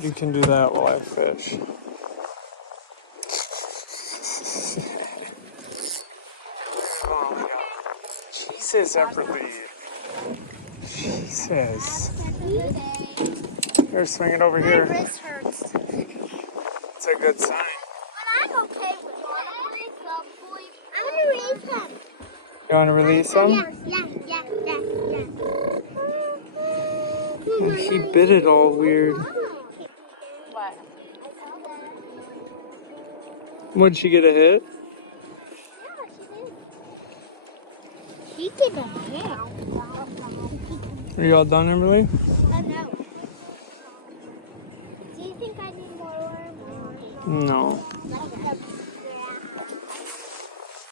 You can do that while I fish. Oh my God. Jesus, Everly. Jesus. Here, swing it over here. My wrist hurts. It's a good sign. But I'm okay with it. I'm gonna release him. You want to release him? Yeah. He bit it all weird. What? Would she get a hit? She did a hit. Are you all done, Everly? No. Do you think I need more worm? No.